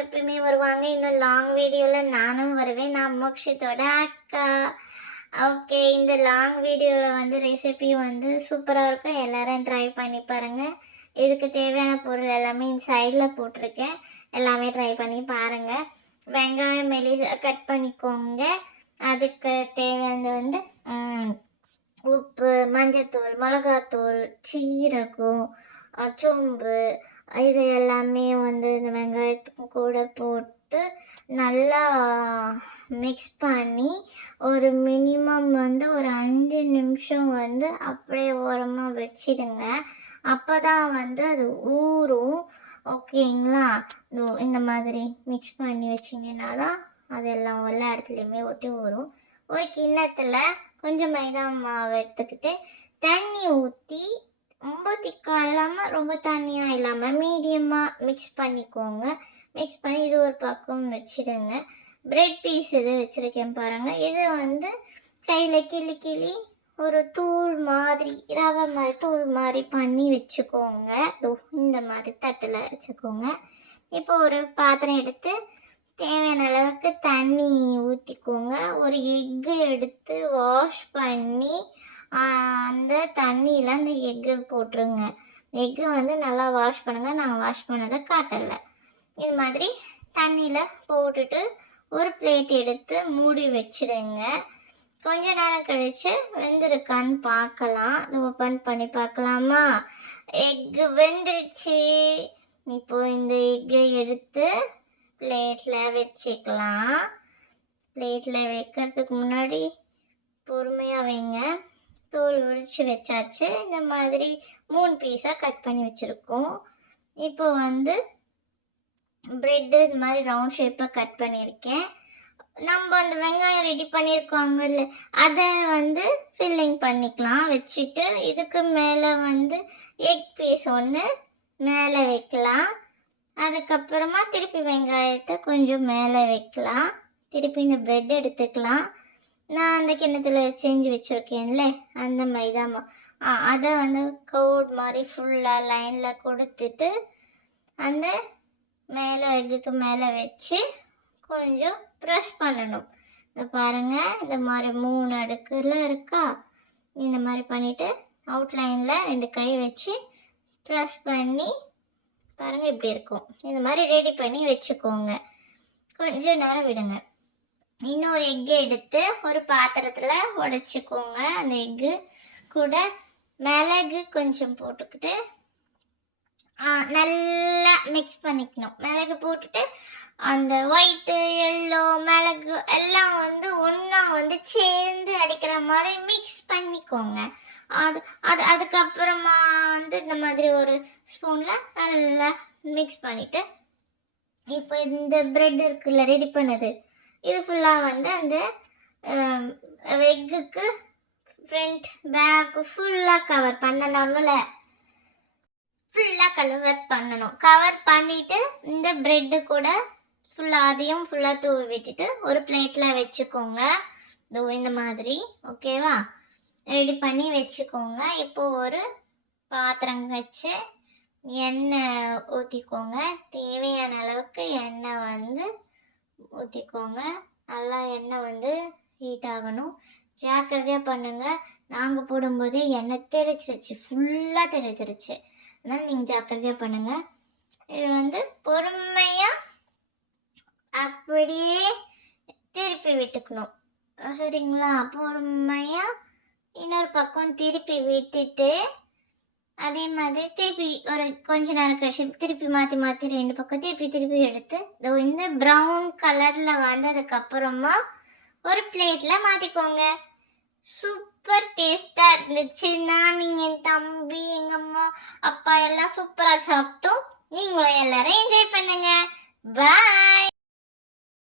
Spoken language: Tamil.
எப்பயுமே வருவாங்க. இன்னும் லாங் வீடியோவில் நானும் வருவேன். நான் மோக்ஷித்தோட அக்கா. ஓகே, இந்த லாங் வீடியோவில் வந்து ரெசிபி வந்து சூப்பராக இருக்கும். எல்லோரும் ட்ரை பண்ணி பாருங்கள். இதுக்கு தேவையான பொருள் எல்லாமே இந்த சைடில் போட்டிருக்கேன். எல்லாமே ட்ரை பண்ணி பாருங்கள். வெங்காயம் மெலிசா கட் பண்ணிக்கோங்க. அதுக்கு தேவையானது வந்து உப்பு, மஞ்சத்தூள், மிளகாத்தூள், சீரகம், சோம்பு, இது எல்லாமே வந்து இந்த வெங்காயத்துக்கு கூட போட்டு நல்லா மிக்ஸ் பண்ணி ஒரு மினிமம் வந்து ஒரு 5 நிமிஷம் வந்து அப்படியே ஓரமாக வச்சிடுங்க. அப்போ தான் வந்து அது ஊறும். ஓகேங்களா? இந்த மாதிரி மிக்ஸ் பண்ணி வச்சிங்கன்னா தான் அது எல்லாம் எல்லா இடத்துலையுமே ஒட்டி வரும். ஒரு கிண்ணத்தில் கொஞ்சம் மைதா மாவு எடுத்துக்கிட்டு தண்ணி ஊற்றி ரொம்ப திக்காக இல்லாமல் ரொம்ப தண்ணியாக இல்லாமல் மீடியமாக மிக்ஸ் பண்ணிக்கோங்க. மிக்ஸ் பண்ணி இது ஒரு பக்கம் வச்சுடுங்க. பிரெட் பீஸ் இது வச்சுருக்கேன் பாருங்கள். இது வந்து கையில் கிளி ஒரு தூள் மாதிரி ரவை மாதிரி தூள் மாதிரி பண்ணி வச்சுக்கோங்க. இந்த மாதிரி தட்டில் வச்சுக்கோங்க. இப்போ ஒரு பாத்திரம் எடுத்து தேவையான அளவுக்கு தண்ணி ஊற்றிக்கோங்க. ஒரு எக்கு எடுத்து வாஷ் பண்ணி அந்த தண்ணியில் அந்த எக்கு போட்டுருங்க. எக்கு வந்து நல்லா வாஷ் பண்ணுங்கள். நான் வாஷ் பண்ணதை காட்டலை. இது மாதிரி தண்ணியில் போட்டுட்டு ஒரு பிளேட் எடுத்து மூடி வச்சிடுங்க. கொஞ்ச நேரம் கழித்து வெந்திருக்கான்னு பார்க்கலாம். ஓப்பன் பண்ணி பார்க்கலாமா? எக்கு வெந்துருச்சு. இப்போது இந்த எக்கை எடுத்து பிளேட்டில் வச்சுக்கலாம். பிளேட்டில் வைக்கிறதுக்கு முன்னாடி பொறுமையாக வைங்க. தோல் உரித்து வச்சாச்சு. இந்த மாதிரி 3 பீஸாக கட் பண்ணி வச்சுருக்கோம். இப்போ வந்து ப்ரெட்டு இந்த மாதிரி ரவுண்ட் ஷேப்பாக கட் பண்ணியிருக்கேன். நம்ம அந்த வெங்காயம் ரெடி பண்ணியிருக்கோங்கல்ல, அதை வந்து ஃபில்லிங் பண்ணிக்கலாம். வச்சுட்டு இதுக்கு மேலே வந்து எக் பீஸ் ஒன்று மேலே வைக்கலாம். அதுக்கப்புறமா திருப்பி வெங்காயத்தை கொஞ்சம் மேலே வைக்கலாம். திருப்பி இந்த ப்ரெட் எடுத்துக்கலாம். நான் அந்த கிண்ணத்தில் செஞ்சு வச்சுருக்கேன்ல அந்த மைதா அதை வந்து கோட் மாதிரி ஃபுல்லாக லைனில் கொடுத்துட்டு அந்த மேலே எக்குக்கு மேலே வச்சு கொஞ்சம் ப்ரெஸ் பண்ணணும். இதை பாருங்கள், இந்த மாதிரி 3 அடுக்குல இருக்கா? இந்த மாதிரி பண்ணிவிட்டு அவுட்லைனில் 2 கை வச்சு ப்ரெஸ் பண்ணி பாருங்கள் இப்படி இருக்கும். இந்த மாதிரி ரெடி பண்ணி வச்சுக்கோங்க. கொஞ்சம் நேரம் விடுங்க. இன்னொரு எக்கு எடுத்து ஒரு பாத்திரத்தில் உடைச்சிக்கோங்க. அந்த எக்கு கூட மிளகு கொஞ்சம் போட்டுக்கிட்டு நல்லா மிக்ஸ் பண்ணிக்கணும். மிளகு போட்டுட்டு அந்த ஒயிட்டு எல்லோ மிளகு எல்லாம் வந்து ஒன்றா வந்து சேர்ந்து அடிக்கிற மாதிரி மிக்ஸ் பண்ணிக்கோங்க. அதுக்கப்புறமா வந்து இந்த மாதிரி ஒரு ஸ்பூனில் நல்லா மிக்ஸ் பண்ணிவிட்டு இப்போ இந்த ப்ரெட் இருக்குல்ல ரெடி பண்ணது, இது ஃபுல்லாக வந்து அந்த எக்குக்கு ஃப்ரண்ட் பேக் ஃபுல்லாக கவர் பண்ணணும்ல, ஃபுல்லாக கவர் பண்ணணும். கவர் பண்ணிவிட்டு இந்த ப்ரெட்டு கூட ஃபுல்லாக அதையும் ஃபுல்லாக தூவி விட்டுட்டு ஒரு பிளேட்டில் வச்சுக்கோங்க. இந்த மாதிரி ஓகேவா? ரெடி பண்ணி வச்சுக்கோங்க. இப்போது ஒரு பாத்திரம் வச்சு எண்ணெய் ஊற்றிக்கோங்க. தேவையான அளவுக்கு எண்ணெய் வந்து ஊற்றிக்கோங்க. நல்லா எண்ணெய் வந்து ஹீட் ஆகணும். ஜாக்கிரதையாக பண்ணுங்கள். நாங்கள் போடும்போது எண்ணெய் தெளிச்சிருச்சு, ஃபுல்லாக தெளிச்சிருச்சு. அதனால் நீங்கள் ஜாக்கிரதையாக பண்ணுங்கள். இது வந்து பொறுமையாக அப்படியே திருப்பி விட்டுக்கணும். சரிங்களா? பொறுமையாக இன்னொரு பக்கம் திருப்பி விட்டுட்டு அதே மாதிரி திருப்பி ஒரு கொஞ்ச நேரம் கழிச்சு திருப்பி மாற்றி 2 பக்கம் திருப்பி எடுத்து இந்த ப்ரௌன் கலரில் வந்ததுக்கப்புறமா ஒரு பிளேட்டில் மாற்றிக்கோங்க. சூப்பர் டேஸ்ட்டாக இருந்துச்சு. நான் என் தம்பி எங்கள் அம்மா அப்பா எல்லாம் சூப்பராக சாப்பிட்டோம். நீங்களும் எல்லாரும் என்ஜாய் பண்ணுங்க. பாய்.